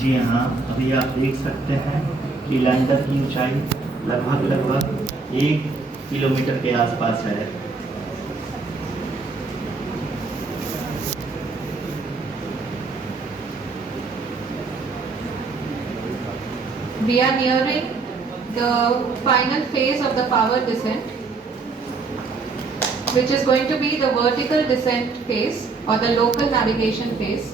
जी हाँ, अभी आप देख सकते हैं कि लैंडर की ऊंचाई लगभग 1 किलोमीटर के आसपास है। We are nearing the final phase of the power descent, which is going to be the vertical descent phase or the local navigation phase.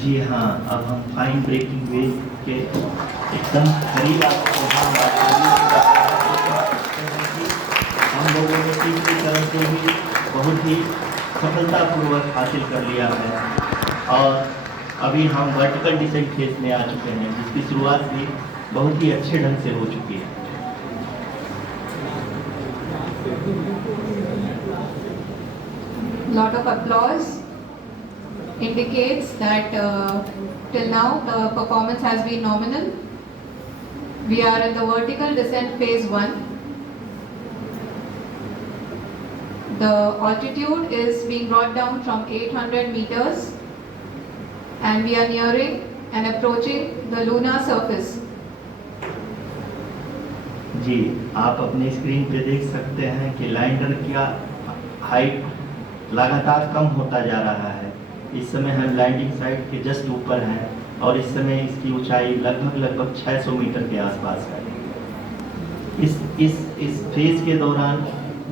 जी हाँ, अब हम फाइन ब्रेकिंग वेव के एकदम करीब हम लोगों ने तीसरी तरह से भी बहुत ही सफलतापूर्वक हासिल कर लिया है और अभी हम वर्टिकल डिसेंट फेज में आ चुके हैं, जिसकी शुरुआत भी बहुत ही अच्छे ढंग से हो चुकी है। Lot of applause indicates that till now the performance has been nominal. We are in the vertical descent phase 1. The altitude is being brought down from 800 meters and we are nearing and approaching the lunar surface. जी, आप अपने screen पे देख सकते हैं कि lander का height लगातार कम होता जा रहा है। इस समय हम लैंडिंग साइट के जस्ट ऊपर हैं और इस समय इसकी ऊंचाई लगभग 600 मीटर के आसपास है। इस फेज के दौरान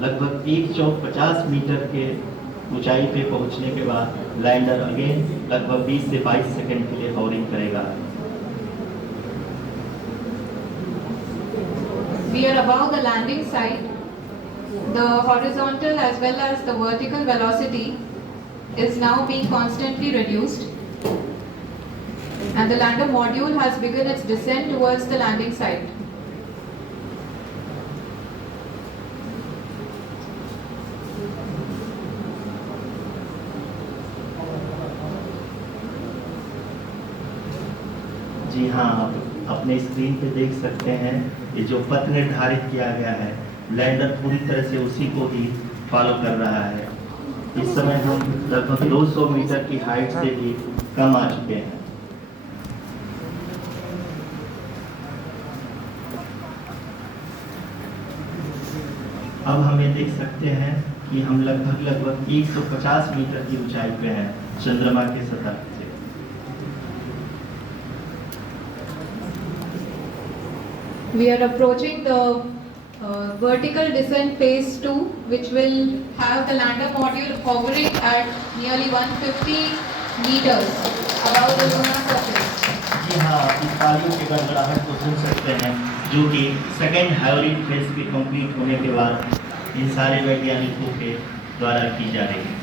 लगभग 150 मीटर के ऊंचाई पे पहुंचने के बाद लैंडर अगेन लगभग 20 से 22 सेकंड के लिए हॉवरिंग करेगा। We are above the landing site. The horizontal as well as the vertical velocity is now being constantly reduced, and the lander module has begun its descent towards the landing site. जी हाँ, आप अपने screen पे देख सकते हैं ये जो पथ निर्धारित किया गया है, लैंडर पूरी तरह से उसी को ही फॉलो कर रहा है। इस समय हम लगभग 200 मीटर की हाइट से भी कम आ चुके हैं। अब हमें देख सकते हैं कि हम लगभग 150 मीटर की ऊंचाई पे हैं चंद्रमा के सतह से। We are approaching the vertical descent phase 2, which will have the lander module hovering at nearly 150 meters above the lunar surface. जी हाँ, आप इस तालियों की गड़गड़ाहट को सुन सकते हैं, जो कि सेकेंड हाइब्रिड फेज के कंप्लीट होने के बाद इन सारे वैज्ञानिकों के द्वारा की जा रही है।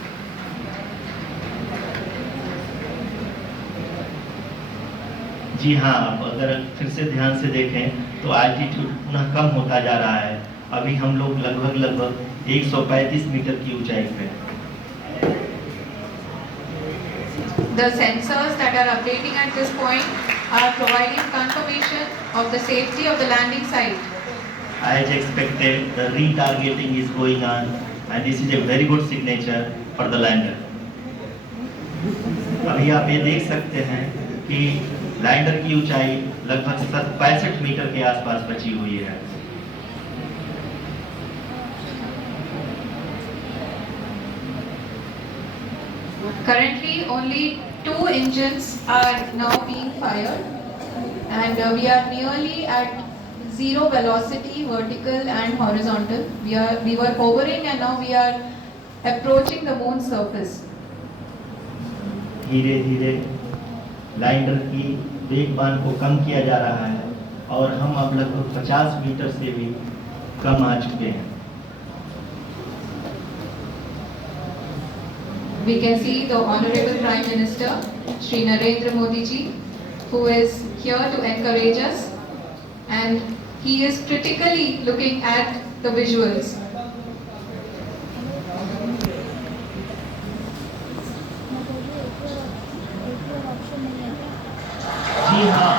जी हाँ, अब अगर फिर से ध्यान से देखें तो एल्टीट्यूड पुनः कम होता जा रहा है। अभी हम लोग लगभग 135 मीटर की ऊंचाई पे हैं। The sensors that are updating at this point are providing confirmation of the safety of the landing site. As expected, the retargeting is going on, and this is a very good signature for the lander. अभी आप ये देख सकते हैं कि lander की ऊंचाई लगभग 65 मीटर के आसपास बची हुई है। Currently, only 2 engines are now being fired, and we are nearly at zero velocity, vertical and horizontal. We were hovering, and now we are approaching the moon's surface. धीरे धीरे लैंडर की वेगमान को कम किया जा रहा है और हम अब लगभग 50 मीटर से भी कम आ चुके हैं। We can see the Honorable Prime Minister, Shri Narendra Modi ji, who is here to encourage us, and he is critically looking at the visuals. जी हाँ,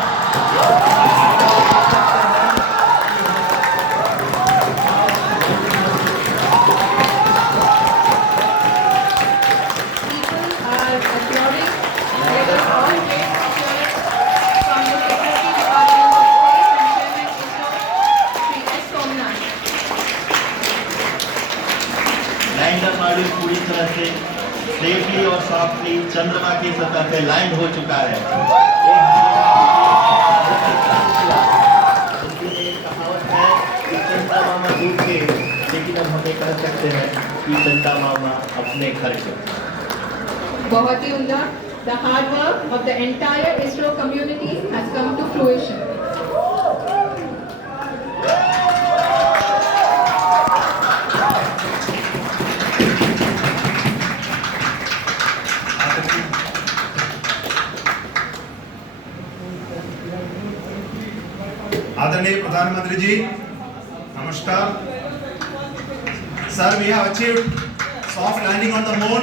People are लैंडर मॉड्यूल पूरी तरह से सेफली और softly चंद्रमा की सतह पे land हो चुका है। एक कहावत है कि चंदा मामा दूर के, लेकिन अब हम कह सकते हैं कि चंदा मामा अपने घर के। बहुत ही उम्दा। The hard work of the entire ISRO community has come to fruition. आदरणीय प्रधानमंत्री जी, नमस्कार sir. We have achieved soft landing on the moon.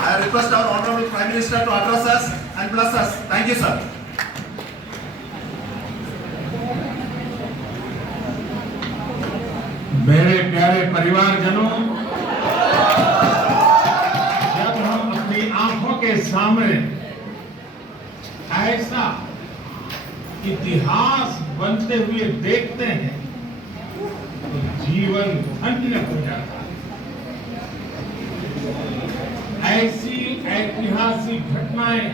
I request our honorable Prime Minister to address us and bless us. Thank you, sir. मेरे प्यारे परिवारजनों, जब हम अपनी आंखों के सामने ऐसा इतिहास बनते हुए देखते हैं तो जीवन धन्य हो जाता है। ऐसी ऐतिहासिक घटनाएं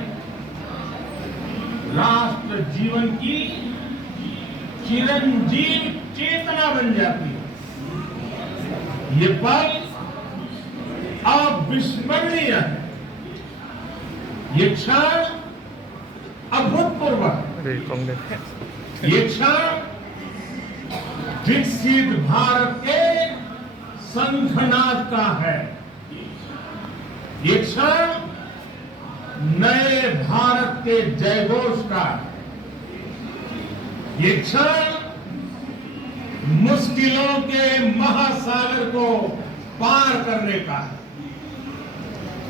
राष्ट्र जीवन की चिरंजीव चेतना बन जाती है। ये पल अविस्मरणीय है। ये क्षण अभूतपूर्व है। ये क्षण विकसित भारत के शंखनाद का है। ये क्षण नए भारत के जयघोष का है। ये क्षण मुश्किलों के महासागर को पार करने का है।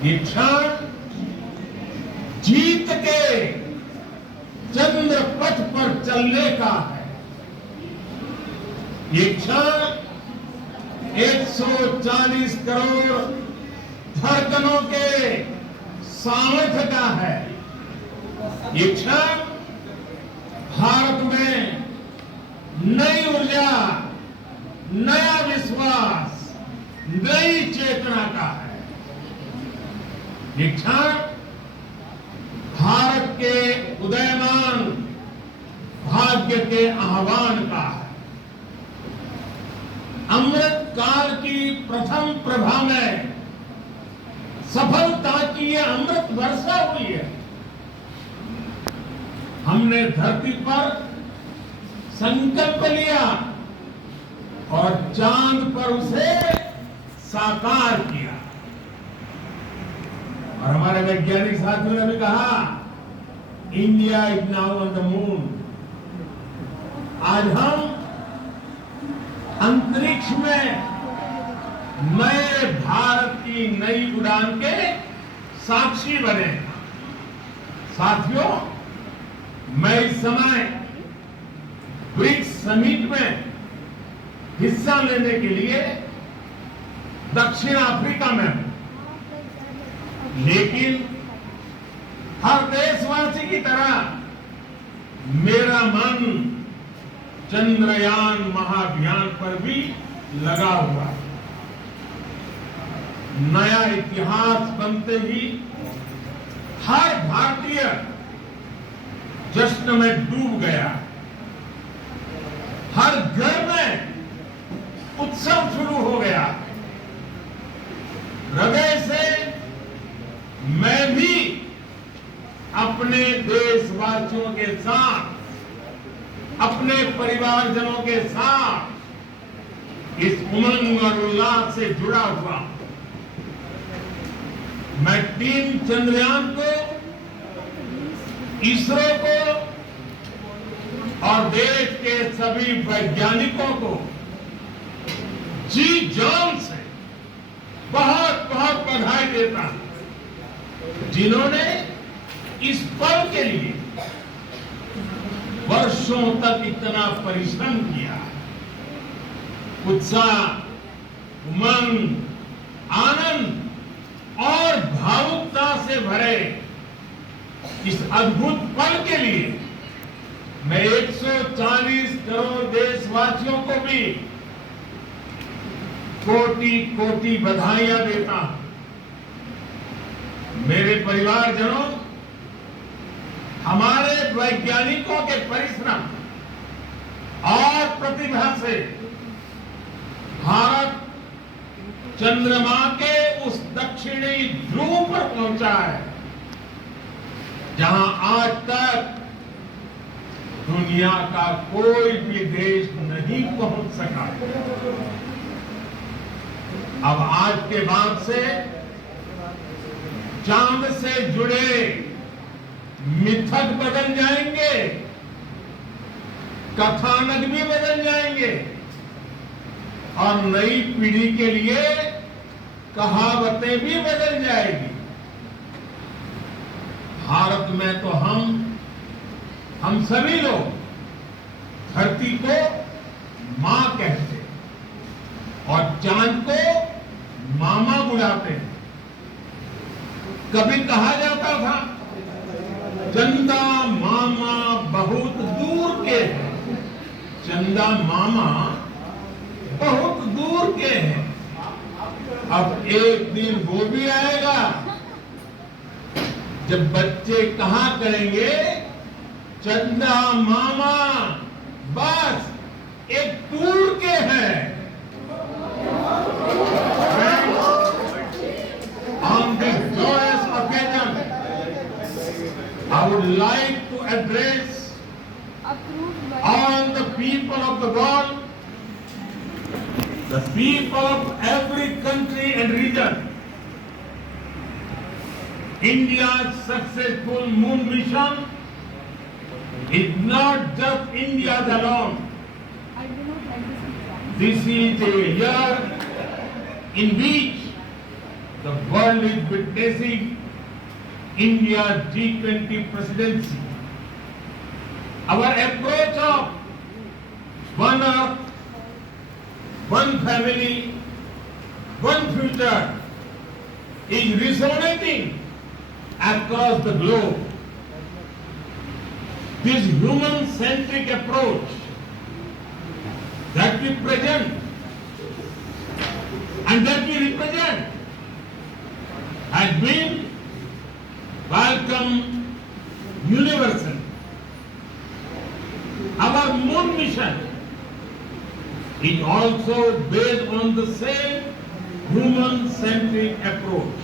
ये क्षण जीत के चंद्र पथ पर चलने का है। ये क्षण 140 करोड़ धड़कनों के सामर्थ्य का है। ये क्षण भारत में नई ऊर्जा, नया विश्वास, नई चेतना का है। ये क्षण भारत के उदयमान भाग्य के आह्वान का है। अमृत काल की प्रथम प्रभा में सफलता की ये अमृत वर्षा हुई है। हमने धरती पर संकल्प लिया और चांद पर उसे साकार किया। और हमारे वैज्ञानिक साथियों ने भी कहा, India is now on the moon. आज हम अंतरिक्ष में नए भारत की नई उड़ान के साक्षी बने। साथियों, मैं इस समय ब्रिक्स समिट में हिस्सा लेने के लिए दक्षिण अफ्रीका में हूं, लेकिन हर देशवासी की तरह मेरा मन चंद्रयान महाअभियान पर भी लगा हुआ है। नया इतिहास बनते ही हर भारतीय जश्न में डूब गया। हर घर में उत्सव शुरू हो गया। हृदय से मैं भी अपने देशवासियों के साथ, अपने परिवारजनों के साथ इस उमंग और उल्लास से जुड़ा हुआ। मैं टीम चंद्रयान को, इसरो को और देश के सभी वैज्ञानिकों को जी जान से बहुत बहुत बधाई देता हूं, जिन्होंने इस पल के लिए वर्षों तक इतना परिश्रम किया। उत्साह, उमंग, आनंद और भावुकता से भरे इस अद्भुत पल के लिए मैं 140 करोड़ देशवासियों को भी कोटि कोटि बधाइयां देता हूं। मेरे परिवारजनों, हमारे वैज्ञानिकों के परिश्रम और प्रतिभा से भारत चंद्रमा के उस दक्षिणी ध्रुव पर पहुंचा है जहां आज तक दुनिया का कोई भी देश नहीं पहुंच सका। अब आज के बाद से चांद से जुड़े मिथक बदल जाएंगे, कथानक भी बदल जाएंगे और नई पीढ़ी के लिए कहावतें भी बदल जाएगी। भारत में तो हम सभी लोग धरती को मां कहते और चांद को मामा बुलाते हैं। कभी कहा जाता था चंदा मामा बहुत दूर के हैं, चंदा मामा बहुत दूर के हैं। अब एक दिन वो भी आएगा जब बच्चे कहा करेंगे चंदा मामा बस एक दूर के हैं। On this joyous occasion, I would like to address all the people of the world, the people of every country and region. India's successful moon mission is not just India's alone. This is a year in which the world is witnessing India's G20 presidency. Our approach of one earth, one family, one future is resonating across the globe. This human-centric approach that we present and that we represent has been welcome universal. Our moon mission is also based on the same human-centric approach.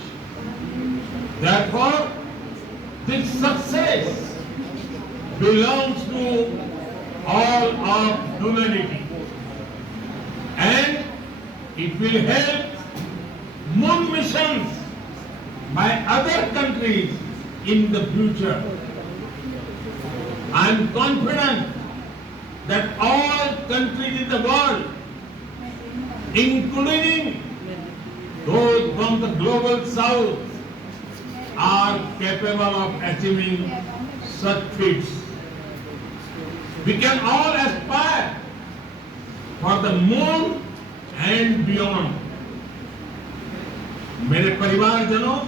Therefore, this success belongs to all of humanity, and it will help moon missions by other countries in the future. I am confident that all countries in the world, including those from the global south, are capable of achieving such feats. We can all aspire for the moon and beyond. मेरे परिवारजनों,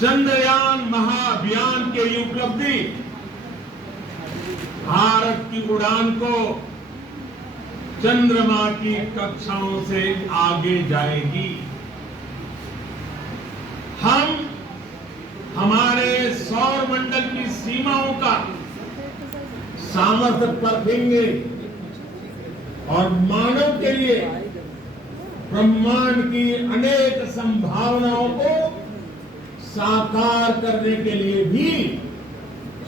चंद्रयान महाअभियान के ये उपलब्धि भारत की उड़ान को चंद्रमा की कक्षाओं से आगे जाएगी। हम हमारे सौर मंडल की सीमाओं का सामर्थ्य परखेंगे और मानव के लिए ब्रह्मांड की अनेक संभावनाओं को साकार करने के लिए भी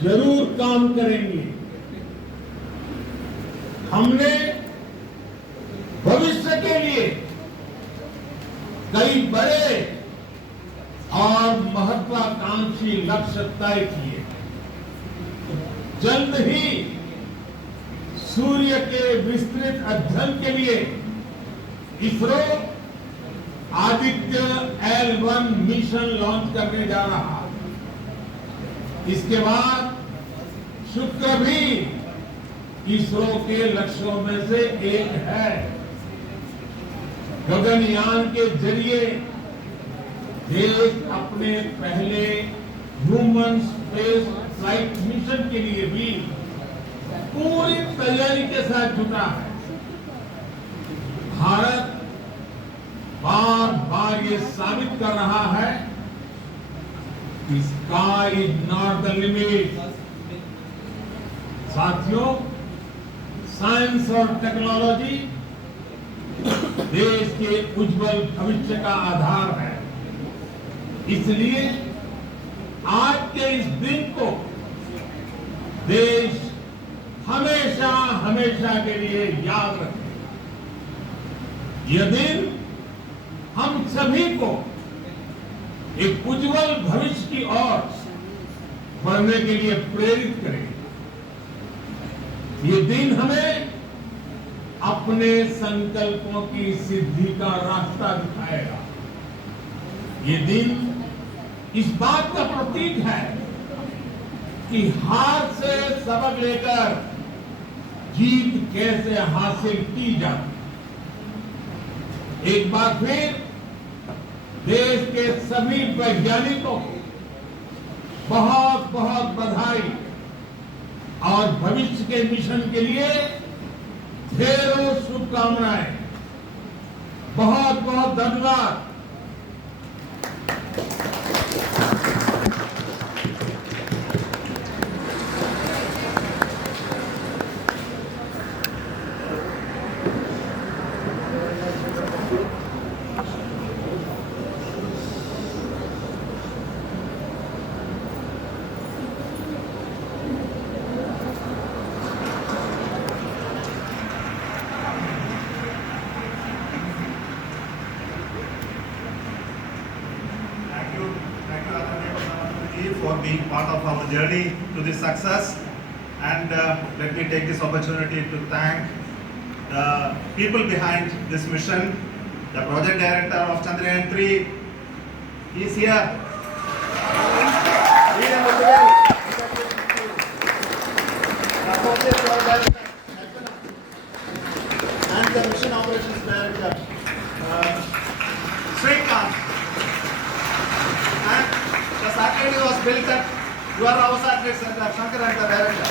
जरूर काम करेंगे। हमने भविष्य के लिए कई बड़े और महत्वाकांक्षी लक्ष्य तय किए। जल्द ही सूर्य के विस्तृत अध्ययन के लिए ISRO Aditya L1 mission launch करने जा रहा है। इसके बाद शुक्र भी इसरो के लक्ष्यों में से एक है। गगनयान के जरिए देश अपने पहले human human space flight mission के लिए भी पूरी तैयारी के साथ जुटा है। भारत बार बार ये साबित कर रहा है कि sky is not the limit. साथियों, साइंस और टेक्नोलॉजी देश के उज्जवल भविष्य का आधार है। इसलिए आज के इस दिन को देश हमेशा हमेशा के लिए याद रखे। यह दिन हम सभी को एक उज्जवल भविष्य की ओर बढ़ने के लिए प्रेरित करेगा। ये दिन हमें अपने संकल्पों की सिद्धि का रास्ता दिखाएगा। ये दिन इस बात का प्रतीक है कि हार से सबक लेकर जीत कैसे हासिल की जाती। एक बार फिर देश के सभी वैज्ञानिकों को बहुत बहुत बधाई और भविष्य के मिशन के लिए ढेरों शुभकामनाएं। बहुत बहुत धन्यवाद। Thank you, Aditya Pradhan, for being part of our journey to this success. And let me take this opportunity to thank the people behind this mission. The project director of Chandrayaan-3 is here. The associate director, and the mission operations director, Srikanth. And the satellite was built at your house at Shankar and the director.